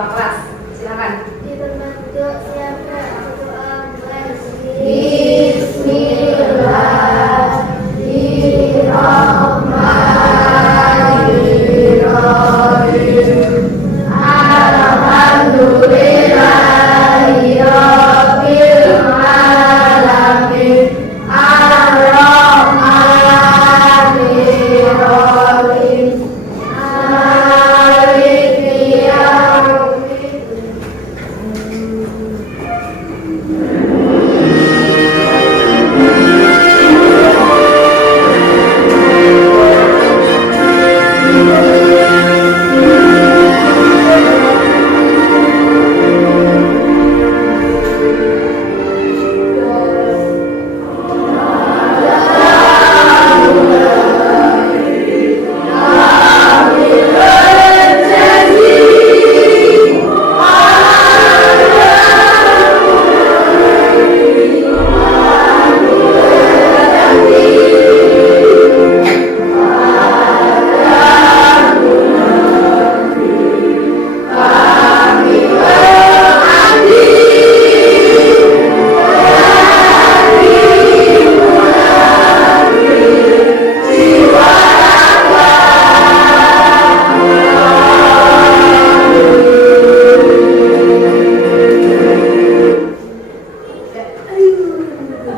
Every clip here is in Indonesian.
ketua kelas. Silakan. Di tempat duduk siapa berdoa mulai. Bismillahirrahmanirrahim. Alhamdulillahirabbil alamin. Ar-Rahmanirrahim. Maliki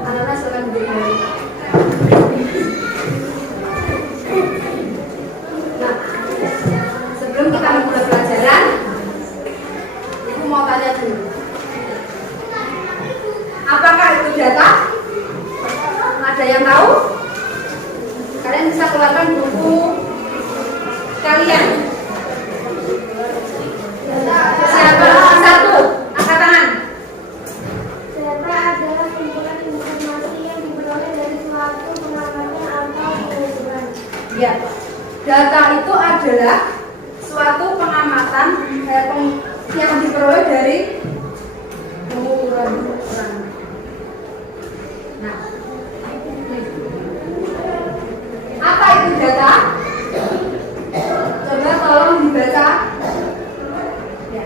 Anak-anak silakan duduk kembali. Nah, sebelum kita memulai pelajaran, Ibu mau tanya dulu. Apakah itu data? Ada yang tahu? Kalian bisa keluarkan buku kalian. Siapa? Satu, angkat tangan. Data adalah kumpulan informasi yang diperoleh dari suatu pengamatan atau pengukuran. Ya, data itu adalah suatu pengamatan yang diperoleh dari pengukuran. Nah, apa itu data? Coba tolong dibaca. Ya,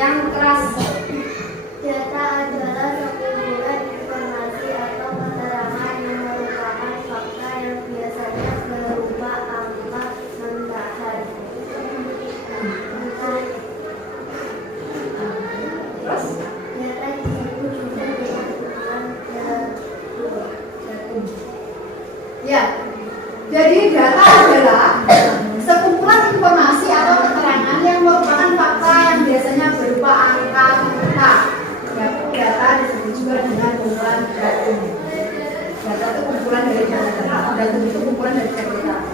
yang keras. Data adalah sekumpulan informasi atau keterangan yang merupakan fakta yang biasanya berupa angka mentahan. Terus? Data disebut juga dengan ukuran data. Ya, jadi data adalah sekumpulan informasi atau keterangan yang merupakan fakta yang biasanya berupa angka. Ya, data disebut juga dengan kumpulan datum. Data itu kumpulan dari data. Datum itu kumpulan dari data.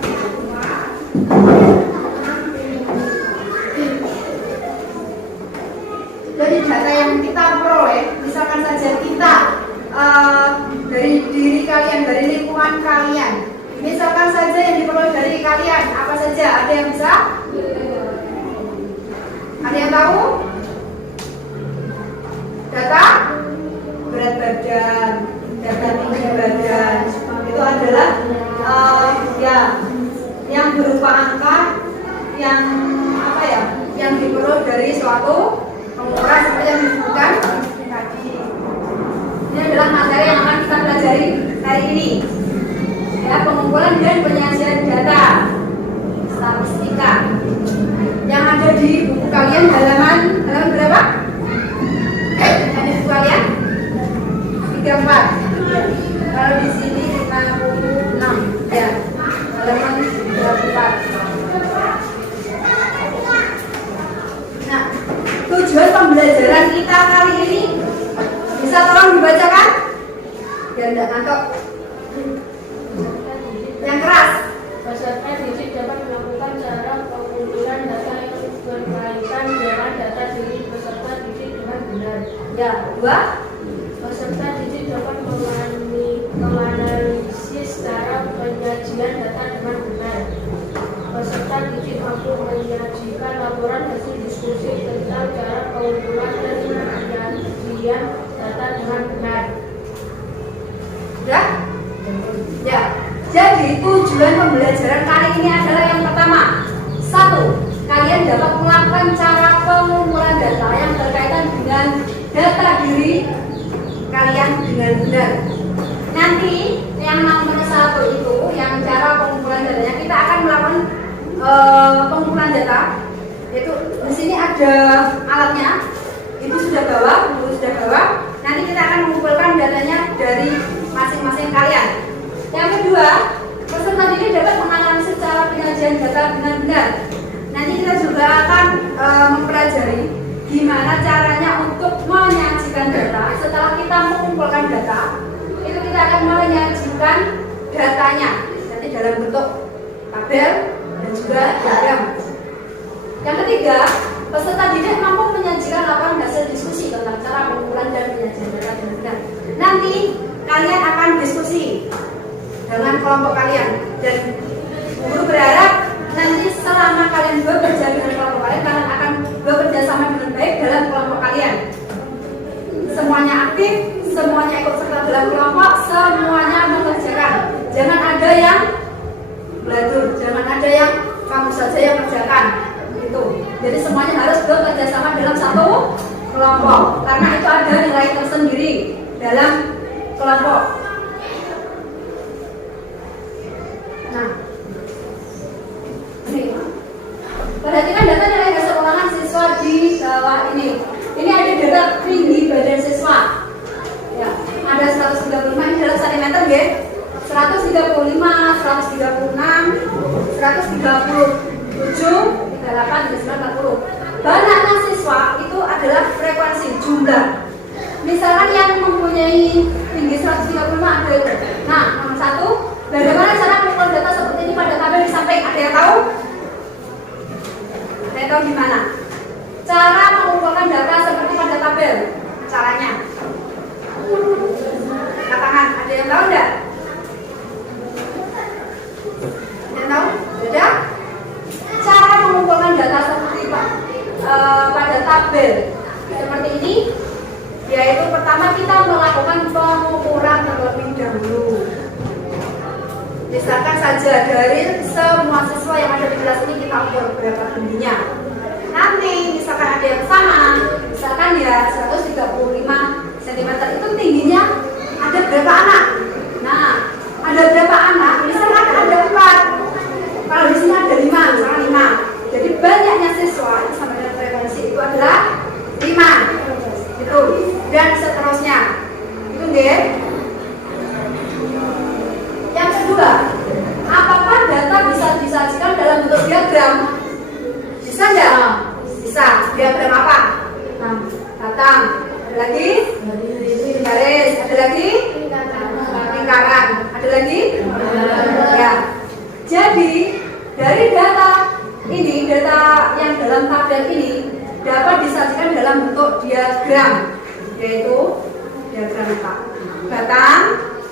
Jadi data yang kita peroleh, misalkan saja kita dari diri kalian, dari lingkungan kalian. Misalkan saja yang diperoleh dari kalian, apa saja? Ada yang bisa? Ada yang tahu? Data berat badan, data tinggi badan, itu adalah ya yang berupa angka yang apa ya? Yang diperoleh dari suatu pengukuran seperti yang disebutkan tadi. Ini adalah materi yang akan kita pelajari hari ini. Ya, pengumpulan dan penyajian data statistika yang ada di buku kalian halaman berapa? Ada di buku kalian 34. Kalau di sini 56 ya, halaman 34. Nah, tujuan pembelajaran kita kali ini bisa tolong dibacakan biar tidak ngantuk. Yang keras. Peserta didik dapat melakukan cara pengumpulan data yang berkaitan dengan data diri peserta didik dengan benar. Ya, dua. Peserta didik dapat menganalisis cara penyajian data dengan benar. Peserta didik mampu menyajikan laporan hasil diskusi tentang cara pengumpulan dan penyajian data dengan benar. Sudah? Ya. Jadi tujuan pembelajaran kali ini adalah yang pertama, satu, kalian dapat melakukan cara kita akan melakukan pengumpulan data. Yaitu di sini ada alatnya. Ibu sudah bawa, guru sudah bawa. Nanti kita akan mengumpulkan datanya dari masing-masing kalian. Yang kedua, peserta didik dapat menganalisis cara penyajian data dengan benar. Nanti kita juga akan mempelajari gimana caranya untuk menyajikan data. Setelah kita mengumpulkan data, itu kita akan menyajikan datanya nanti dalam bentuk tabel dan juga diagram. Yang ketiga, peserta didik mampu menyajikan laporan hasil diskusi tentang cara pengumpulan dan penyajian data dengan benar. Nanti kalian akan diskusi dengan kelompok kalian dan guru berharap nanti selama kalian bekerja dengan kelompok kalian, kalian akan bekerja sama dengan baik dalam kelompok kalian. Semuanya aktif, semuanya ikut serta dalam kelompok, semuanya mengerjakan. Jangan ada yang belajar, jangan ada yang kamu saja yang kerjakan. Itu. Jadi semuanya harus bekerja sama dalam satu kelompok. Karena itu ada nilai tersendiri dalam kelompok. Nah, ini perhatikan data nilai hasil ulangan siswa di bawah ini. Ini ada data tinggi badan siswa. Ya, ada 135 ini dalam cm ya. 135, 136, 137, 38, 40. Banyaknya siswa itu adalah frekuensi jumlah. Misalkan yang mempunyai tinggi 135 ada itu. Nah, nomor 1, bagaimana cara mengumpulkan data seperti ini pada tabel di samping? Ada yang tahu? Ada yang tahu gimana? Cara mengumpulkan data seperti pada tabel. Caranya? Angkat tangan. Ada yang tahu enggak? Ada yang tahu? Ada? Cara mengumpulkan data seperti pada tabel seperti ini, yaitu pertama kita melakukan pengukuran terlebih dahulu. Misalkan saja dari semua siswa yang ada di kelas ini kita ukur berapa tingginya. Nanti misalkan ada yang sama, misalkan ya 135 cm itu tingginya ada berapa anak? Nah, ada berapa anak? Misalkan ada 4. Kalau di sini ada 5, misalkan 5. Jadi banyaknya siswa itu sama dengan frekuensi itu adalah 5. Itu dan seterusnya. Itu nggih. Yang kedua, apakah data bisa disajikan dalam bentuk diagram? Bisa nggak? Bisa. Diagram apa? Nah, datang. Ada lagi? Garis. Ada lagi? Lingkaran. Ada lagi? Ya. Jadi dari data ini, data yang dalam tabel ini dapat disajikan dalam bentuk diagram, yaitu diagram batang,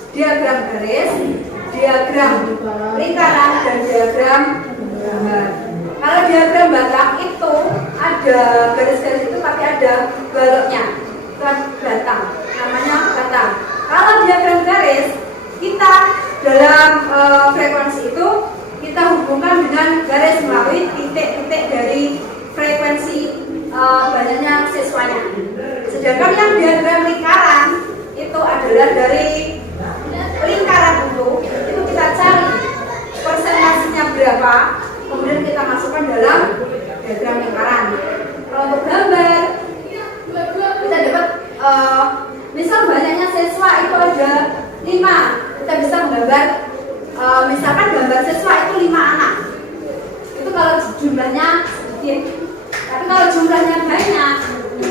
diagram garis, diagram lingkaran, dan diagram gambar. Kalau diagram batang itu ada garis-garis itu tapi ada baloknya, bukan batang, namanya batang. Kalau diagram garis, kita dalam frekuensi itu kita hubungkan dengan garis melalui titik-titik dari frekuensi banyaknya siswanya. Sedangkan yang diagram lingkaran itu adalah dari lingkaran itu kita cari persentasenya berapa, kemudian kita masukkan dalam diagram lingkaran. Kalau untuk gambar kita dapat misal banyaknya siswa itu ada 5, kita bisa menggambar misalkan gambar siswa itu 5 anak. Itu kalau jumlahnya sedikit. Tapi kalau jumlahnya banyak,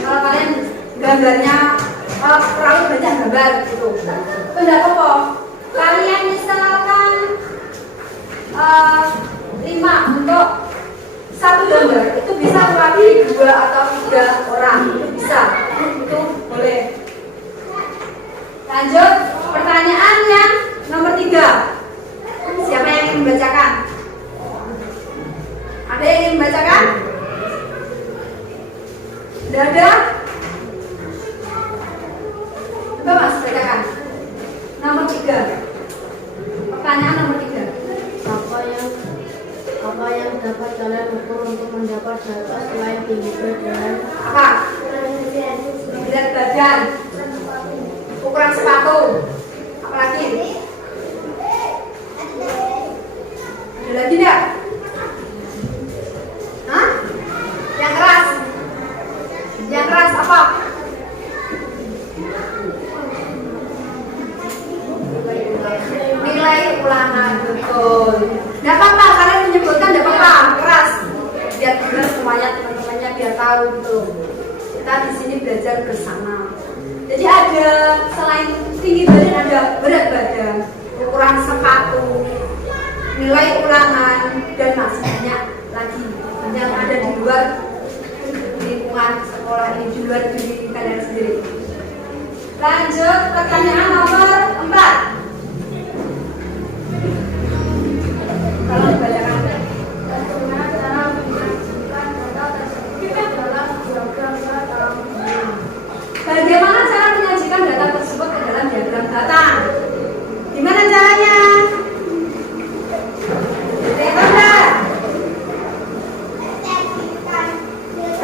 kalau kalian gambarnya terlalu banyak gambar gitu, itu enggak apa-apa. Kalian misalkan 5 untuk satu gambar itu bisa mewakili 2 atau 3 orang, itu bisa, itu boleh. Lanjut, pertanyaannya nomor 3. Siapa yang ingin membacakan? Ada yang ingin membacakan? Tidak ada? Coba Mas bacakan. Nomor 3. Pertanyaan nomor 3. Apa yang dapat kalian ukur untuk mendapat data selain tinggi badan? Apa? Berat badan. Ukuran sepatu. Apalagi? Ada lagi enggak? Hah? Yang keras? Yang keras apa? Nilai ulangan, betul. Tidak apa-apa, kalian menyebutkan tidak apa-apa, keras. Biar benar semuanya teman-temannya biar tahu gitu. Kita di sini belajar bersama. Jadi ada selain tinggi badan ada berat badan, ukuran sepatu, nilai ulangan dan masih banyak lagi yang ada di luar lingkungan sekolah ini, di luar diri kalian sendiri. Lanjut pertanyaan nomor 4. Kalau dibacakan. Bagaimana cara menyajikan data tersebut dalam diagram data? Bagaimana cara menyajikan data tersebut ke dalam diagram data? Gimana caranya?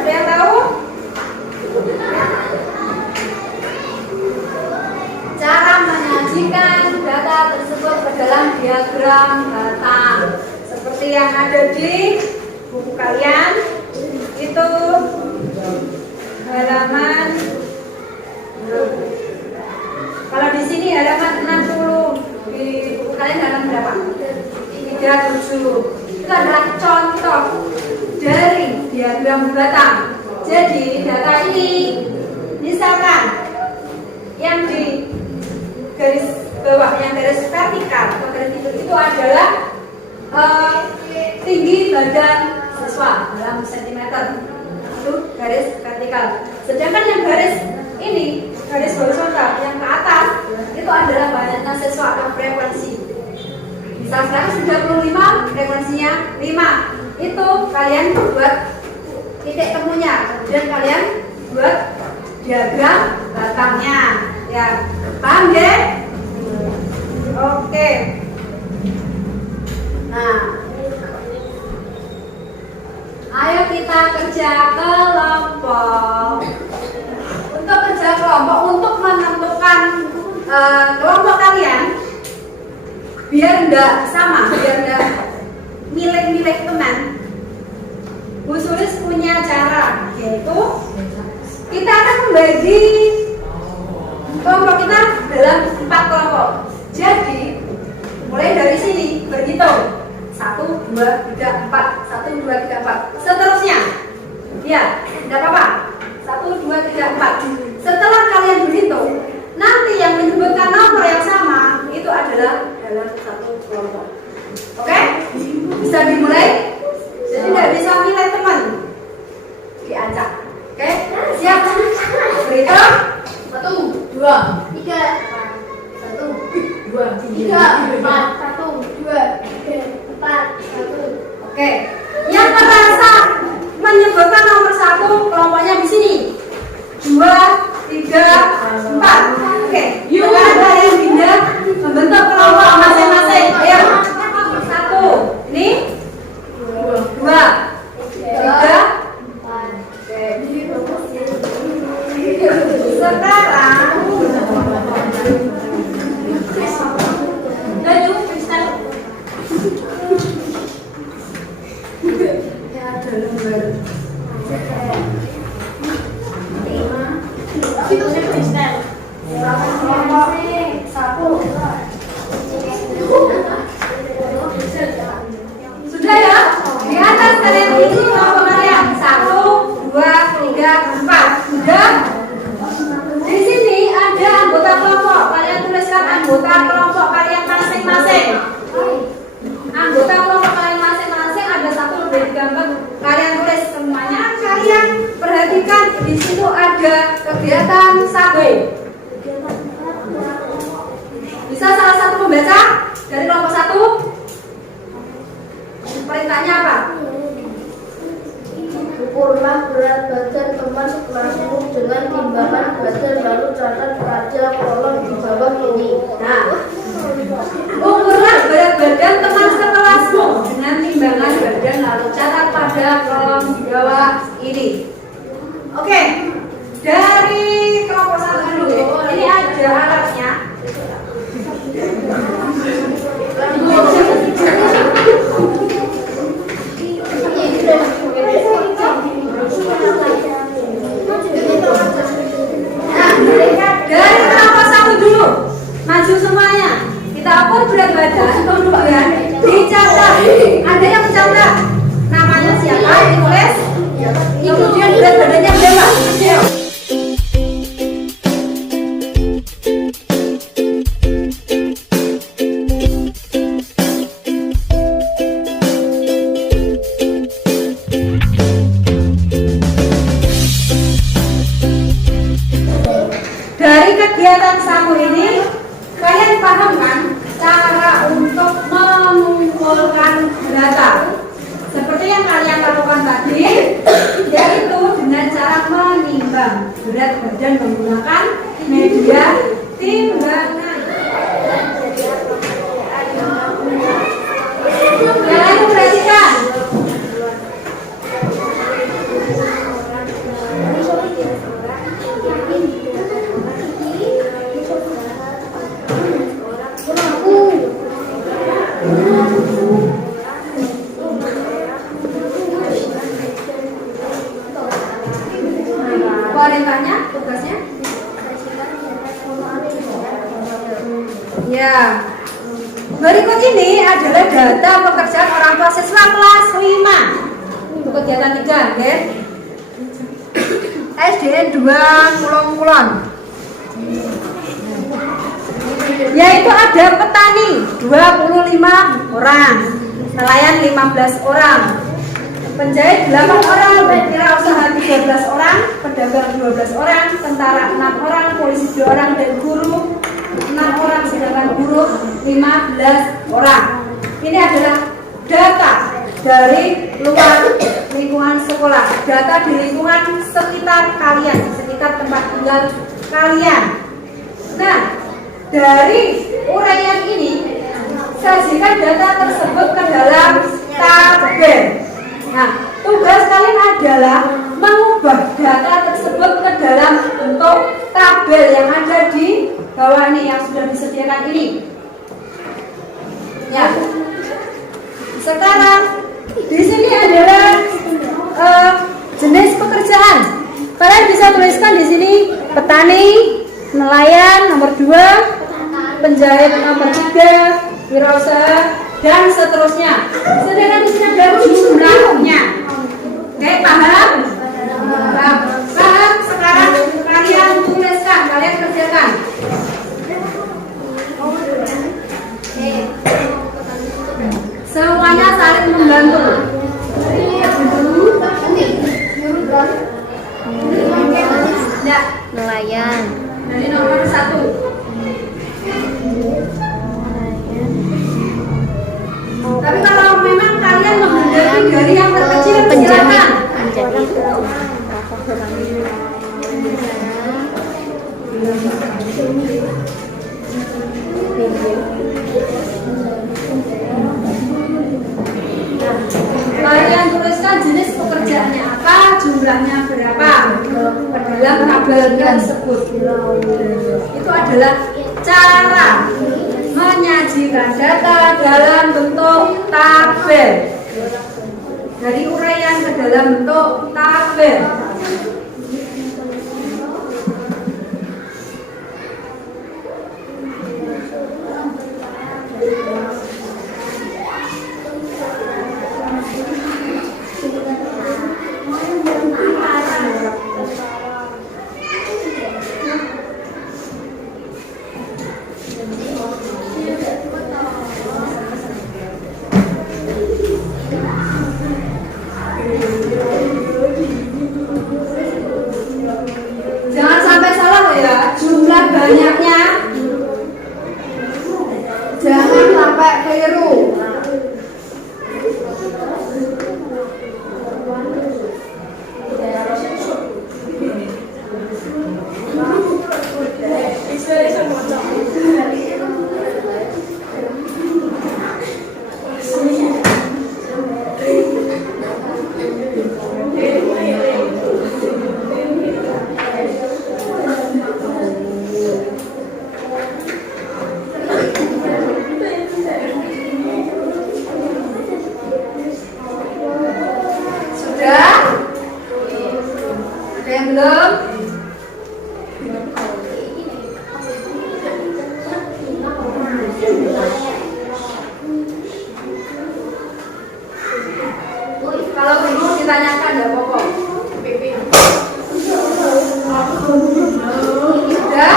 Ada yang tahu? Cara menyajikan data tersebut ke dalam diagram data seperti yang ada di buku kalian itu halaman, kalau di sini halaman 60, di buku kalian halaman berapa? 37. Itu adalah contoh dari diagram data. Jadi data ini misalkan yang di garis bawah, yang garis vertikal atau garis itu adalah tinggi badan siswa dalam sentimeter, itu garis vertikal. Sedangkan yang garis ini, garis horizontal yang ke atas itu adalah banyaknya siswa atau frekuensi. Misal sekarang 35, frekuensinya 5. Itu kalian buat titik temunya, kemudian kalian buat diagram batangnya. Ya, paham ya? Oke. Nah, ayo kita kerja kelompok. Untuk kerja kelompok, untuk menentukan kelompok kalian, biar enggak sama, biar enggak milik-milik teman, Bu Sulis punya cara, yaitu kita akan membagi kelompok kita dalam 4 kelompok. Jadi mulai dari sini berhitung 1, 2, 3, 4, 1, 2, 3, 4. Seterusnya, ya, tidak apa-apa. 1, 2, 3, 4. Setelah kalian berhitung, nanti yang menyebutkan nomor yang sama itu adalah dalam 1 kelompok. Oke? Bisa dimulai? Jadi tidak bisa milih teman, diacak. Oke? Siap? Berhitung 1, 2, 3, 1, 2, 3, 4, 1, 2, 3, 4, 1. Oke. Yang merasa menyebutkan nomor 1 kelompoknya di sini. 2, 3, 4. Oke. Yuk ada yang pindah membentuk kelompok masing-masing. Ayo. 1. Ini 2, 3, 4. Oke. Sekarang sudah ya? Di atas kalian isi kelompok kalian 1, 2, 3, 4. Sudah? Di sini ada anggota kelompok. Kalian tuliskan anggota kelompok kalian masing-masing. Anggota kelompok kalian masing-masing ada 1 lebih gambar. Kalian tulis semuanya. Kalian perhatikan di situ ada kegiatan sabe. Bisa salah satu membaca dari kelompok 1? Perintahnya apa? Ukurlah berat badan teman sekelasmu dengan timbangan badan, lalu catat pada kolom di bawah ini. Nah, ukurlah berat badan teman sekelasmu dengan timbangan badan, lalu catat pada kolom di bawah ini. Oke, dari kelompok 1 dulu ya. Ini ada alatnya. kegiatan saku ini, kalian paham kan cara untuk mengumpulkan data? Seperti yang kalian lakukan tadi, yaitu dengan cara menimbang berat badan menggunakan media timbangan. Kalian perhatikan. Wanitanya tugasnya? Ya. Berikut ini adalah data pekerjaan orang tua siswa kelas 5. Kegiatan 3, ya. SDN 2 Kulon. Yaitu ada petani 25 orang, nelayan 15 orang, penjahit 8 orang, wirausaha 13 orang, pedagang 12 orang, tentara 6 orang, polisi 2 orang, dan guru 6 orang, sedangkan buruh 15 orang. Ini adalah data dari luar lingkungan sekolah, data di lingkungan sekitar kalian, sekitar tempat tinggal kalian. Nah, dari uraian ini, sajikan data tersebut ke dalam tabel. Nah, tugas kalian adalah mengubah data tersebut ke dalam bentuk tabel yang ada di bawah ini yang sudah disediakan ini. Ya. Sekarang di sini adalah jenis pekerjaan. Kalian bisa tuliskan di sini petani, nelayan nomor 2, penjahit nomor 3, wirausaha, dan seterusnya. Sedangkan di sini ada jumlahnya. Oke, paham? Paham? Sekarang kalian tuliskan, kalian kerjakan. Semuanya saling membantu. Ya. Nelayan. Dari nomor 1. Tapi kalau memang kalian menghendaki dari yang terkecil, silakan. Kalian tuliskan jenis pekerjaannya apa, jumlahnya berapa ke dalam tabel tersebut. Itu adalah cara menyajikan data dalam bentuk tabel. Dari uraian ke dalam bentuk tabel. Jangan sampai salah loh ya, jumlah banyaknya jangan sampai keliru. Belum? Kalau bingung ditanyakan ya pokok. Sudah?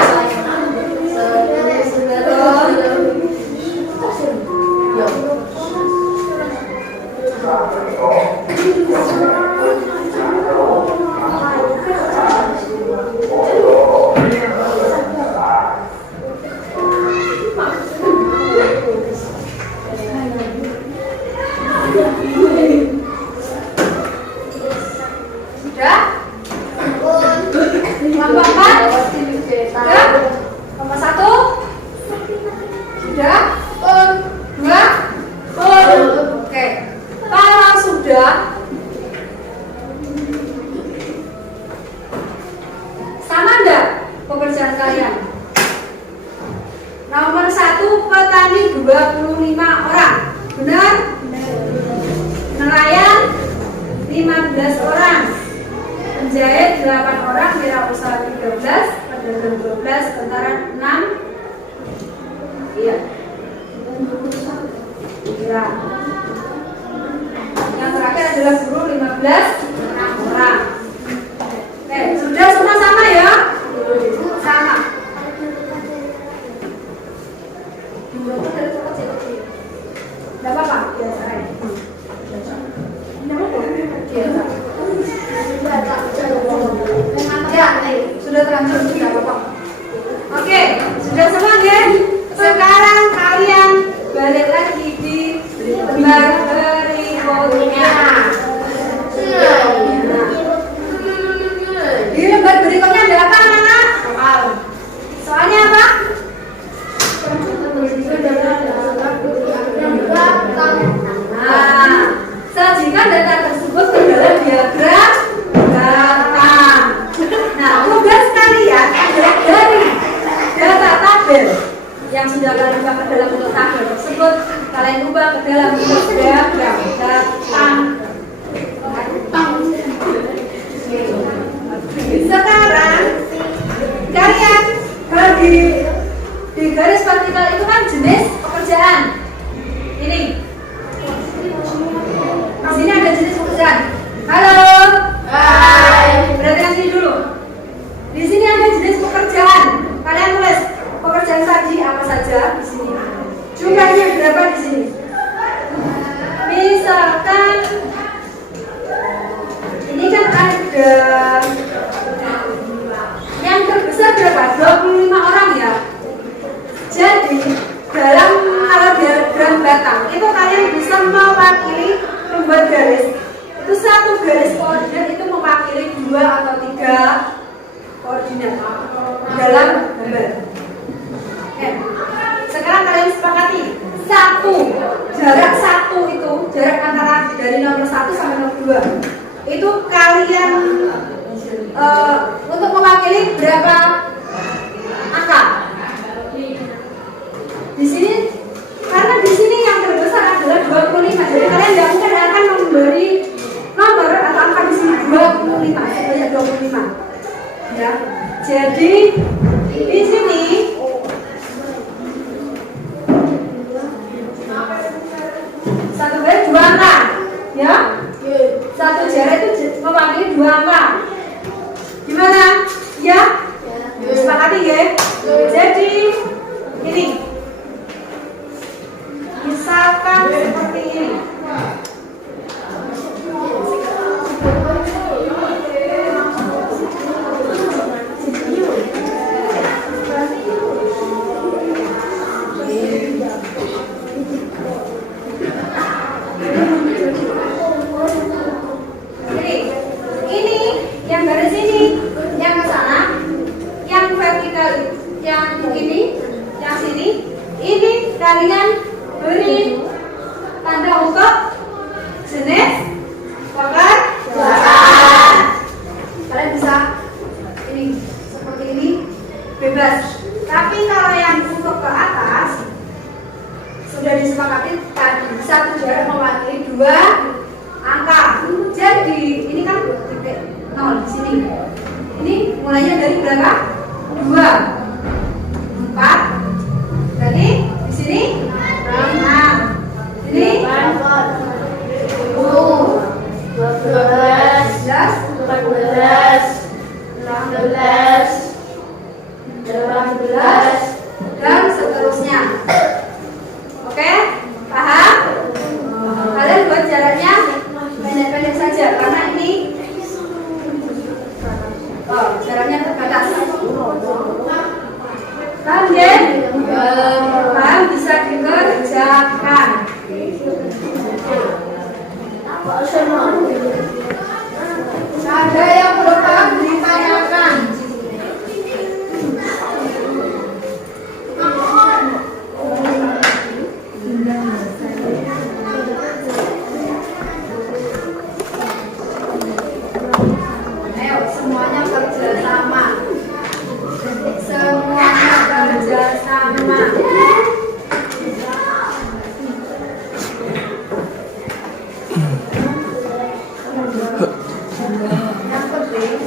8 orang, wirausaha 13, pedagang 12, tentara 6. Iya. Kira. Yang terakhir adalah guru 15, 6 orang. Oke, sudah semua sama ya? Sama. Tidak apa-apa, biasa aja. Ya, sudah terlanjur, tidak apa-apa. Oke, sudah semua ya? Sekarang kalian balik lagi di lembar berikutnya. Di lembar berikutnya ada apa, anak-anak? Soalnya apa? Nah, sajikan data tersebut ke dalam diagram belakang. Nah, tugas kalian adalah dari data tabel yang sudah kalian ubah ke dalam bentuk tabel tersebut, kalian ubah ke dalam bentuk diagram belakang. Sekarang kalian kalau di garis vertikal itu kan jenis pekerjaan. Ini. Di sini ada jenis pekerjaan. Halo. Hai. Perhatikan sini dulu. Di sini ada jenis pekerjaan. Kalian tulis pekerjaan tadi apa saja di sini. Jumlahnya berapa di sini? Misalkan ini kan ada yang terbesar berapa? 25 orang ya. Jadi dalam kalau diagram batang itu kalian bisa mewakili membuat garis. Itu satu garis koordinat itu mewakili 2 atau 3 koordinat dalam gambar. Oke. Sekarang kalian sepakati jarak 1 itu jarak antara dari nomor 1 sampai nomor 2 itu kalian untuk mewakili berapa angka? Di sini karena di sini yang terbesar adalah 25, jadi kalian tidak mungkin akan memberi nomor atau angka di sini 25, sebanyak 25. Ya, jadi di sini satu garis 2 angka, ya. Satu jarak itu mewakili 2 angka. Gimana? Ya? Sepakati ya? Jadi ini misalkan seperti ini. Ini yang garis ini, yang ke sana, yang vertikal, yang ini, yang sini, ini kalian beri tanda untuk jenis pekerjaan. Kalian bisa ini seperti ini bebas. Tapi kalau yang untuk ke atas sudah disepakati tadi satu jarak mewakili 2 angka. Jadi ini kan titik 0 di sini. Ini mulainya dari berapa? 2, 4. Jadi di sini 6. Ini 10, 12, 14, 16, 18 dan seterusnya. Oke? Paham? Kalian buat jaraknya pendek-pendek saja karena ini jaraknya terbatas. Paham ya? Paham, bisa dikerjakan. Ada yang belum paham ditanyakan. Ayo semuanya kerja sama. Semuanya kerja sama. Yang penting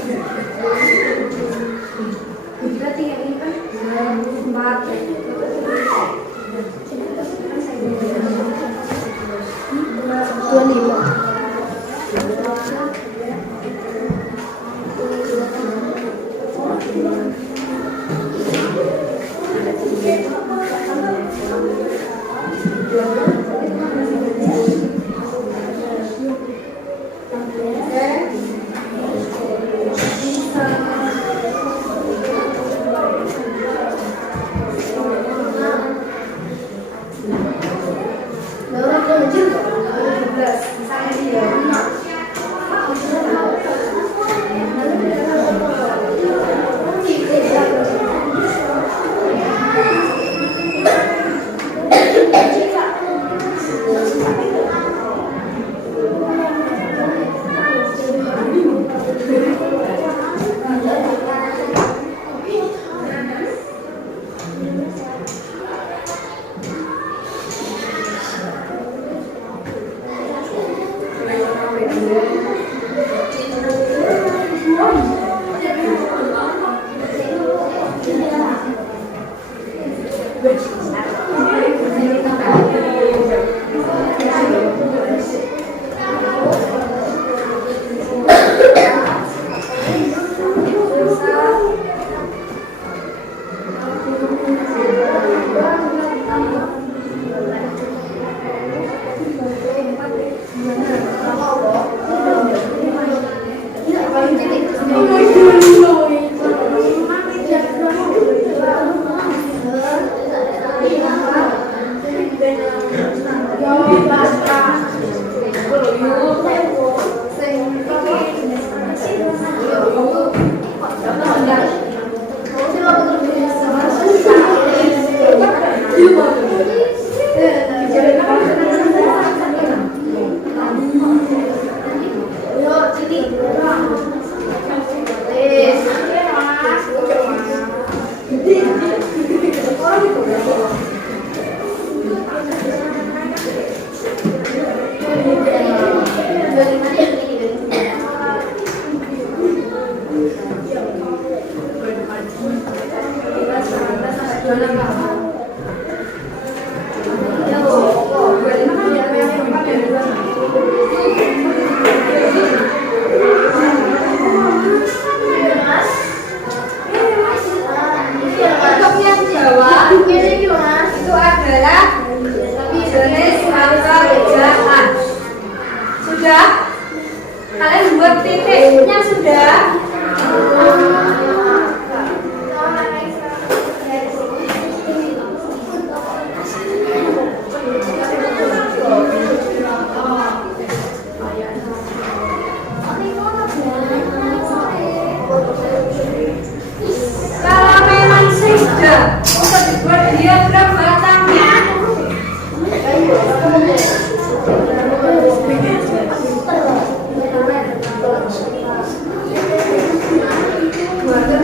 Keluarga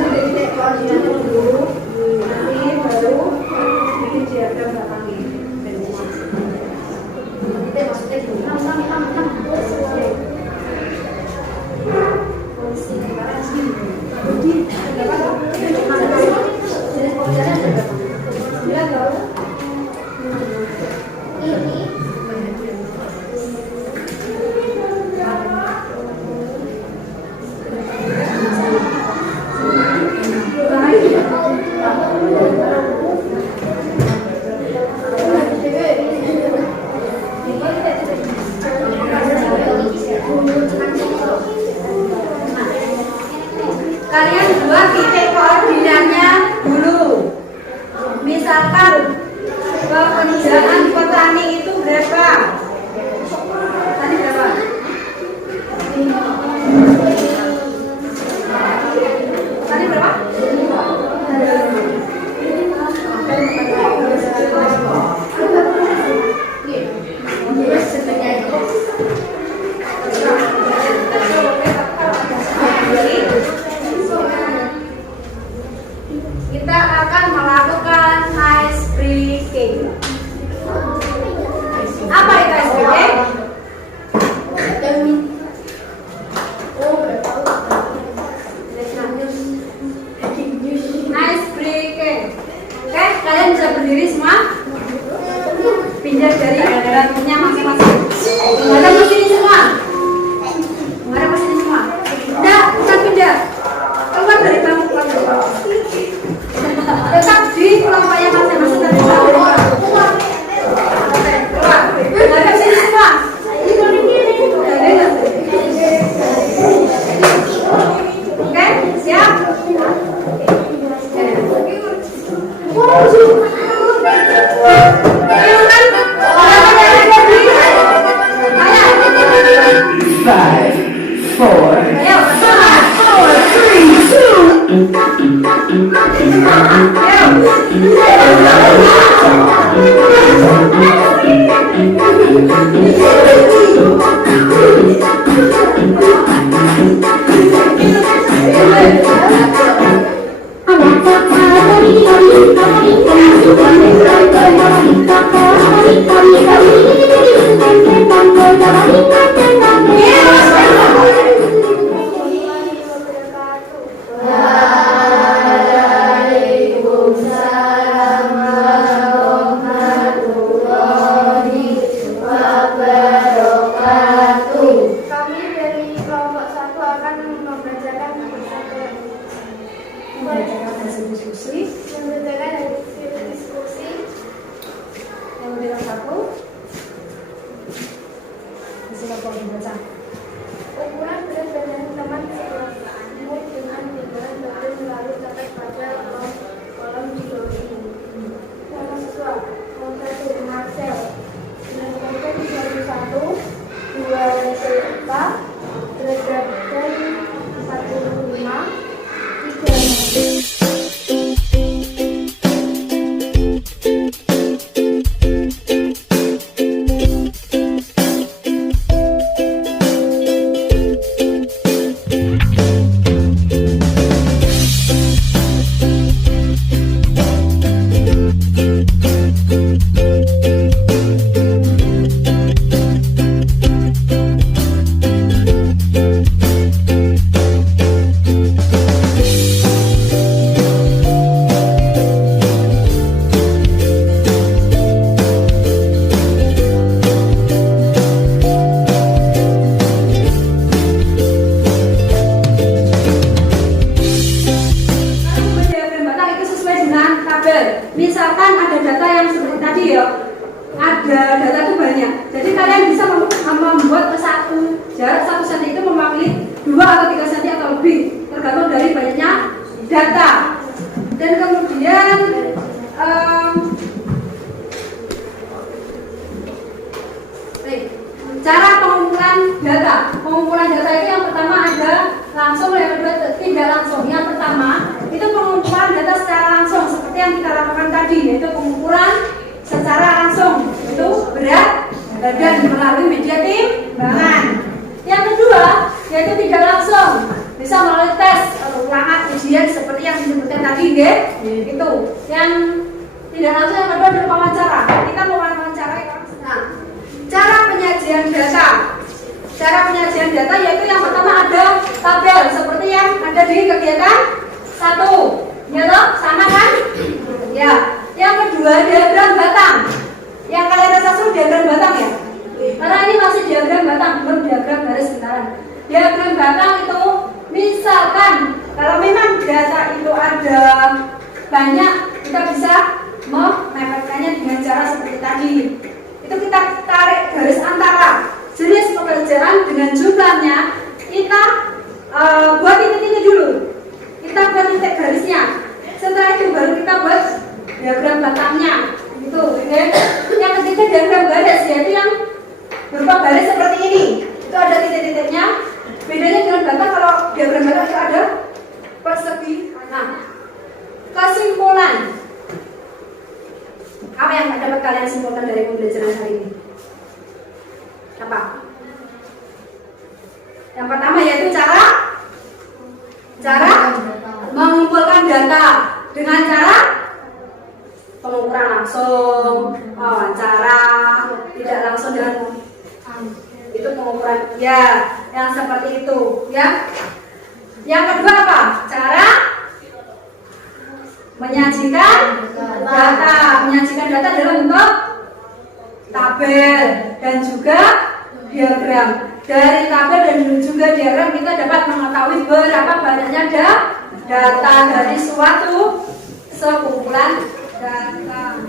5, 4, Kami dari kelompok 1 akan membacakan Membacakan hasil diskusi. diskusi. Yang nomor 1. Silakan dibaca. Ukuran berat badan teman sekelas kamu dengan ukuran badan melalui catat pada kolom di bawah ini. Nama siswa, nomor 1 Marcel. Dengan konten 21, 2 Delta, berat badan 45, 3 Misalkan ada data yang seperti tadi ya, ada data itu banyak. Jadi kalian bisa membuat satu jarak 1 cm itu mewakili 2 atau 3 cm atau lebih, tergantung dari banyaknya data. Dan kemudian cara pengumpulan data. Pengumpulan data itu yang pertama ada langsung, yang kedua tidak langsung. Yang pertama itu pengumpulan data secara langsung seperti yang kita lakukan tadi, yaitu pengumpulan secara langsung, itu berat badan melalui media timbangan. Yang kedua yaitu tidak langsung, bisa melalui tes atau ulangan ujian seperti yang disebutkan tadi, itu. Yang tidak langsung yang kedua adalah wawancara. Kita mau wawancara. Nah, cara penyajian data. Cara penyajian data yaitu yang pertama ada tabel seperti yang ada di kegiatan 1. Ya toh? Sama kan? Ya. Yang kedua diagram batang. Yang kalian rasa suruh diagram batang ya? Karena ini masih diagram batang, belum diagram garis bentaran. Diagram batang itu misalkan kalau memang data itu ada banyak, kita bisa memepetkannya dengan cara seperti tadi. Itu kita tarik garis antara jenis pekerjaan dengan jumlahnya, kita buat titik-titik dulu. Kita buat titik garisnya. Setelah itu baru kita buat diagram batangnya. Gitu, oke? Yang ketiga diagram garis, yaitu yang berupa garis seperti ini. Itu ada titik-titiknya. Bedanya dengan batang, kalau diagram batang itu ada persegi. Nah, kesimpulan. Apa yang dapat kalian simpulkan dari pembelajaran hari ini? Apa? Yang pertama yaitu cara mengumpulkan data dengan cara pengukuran langsung, wawancara, tidak langsung dengan itu pengukuran ya, yang seperti itu ya. Yang kedua apa? Cara menyajikan data dalam bentuk tabel dan juga diagram. Dari tabel dan juga diagram kita dapat mengetahui berapa banyaknya data dari suatu sekumpulan data.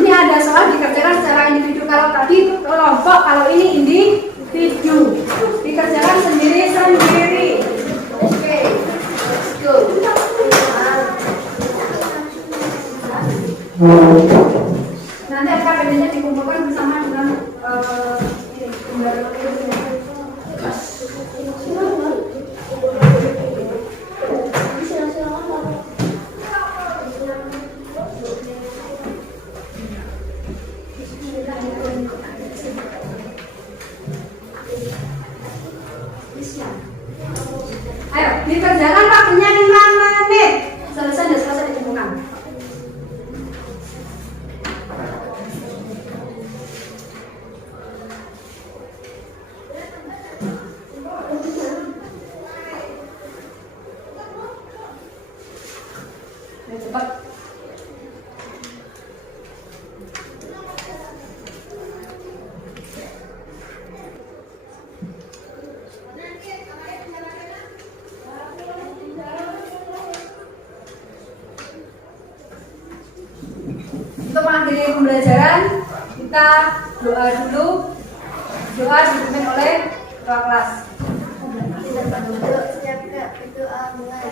Ini ada soal dikerjakan secara individu. Kalau tadi itu kelompok, kalau ini individu. Dikerjakan sendiri-sendiri. Oke, let's go. Nanti LKPD-nya dikumpulkan bersama dengan Dikerjakan waktunya 5 menit. Selesai dikumpulkan. Cepat. Untuk mengakhiri pembelajaran, kita doa dulu. Doa dipimpin oleh ketua kelas. Kita berduduk setiap berdoa mulai.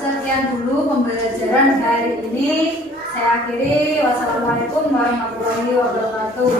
Sekian dulu pembelajaran hari ini. Saya akhiri. Wassalamualaikum warahmatullahi wabarakatuh.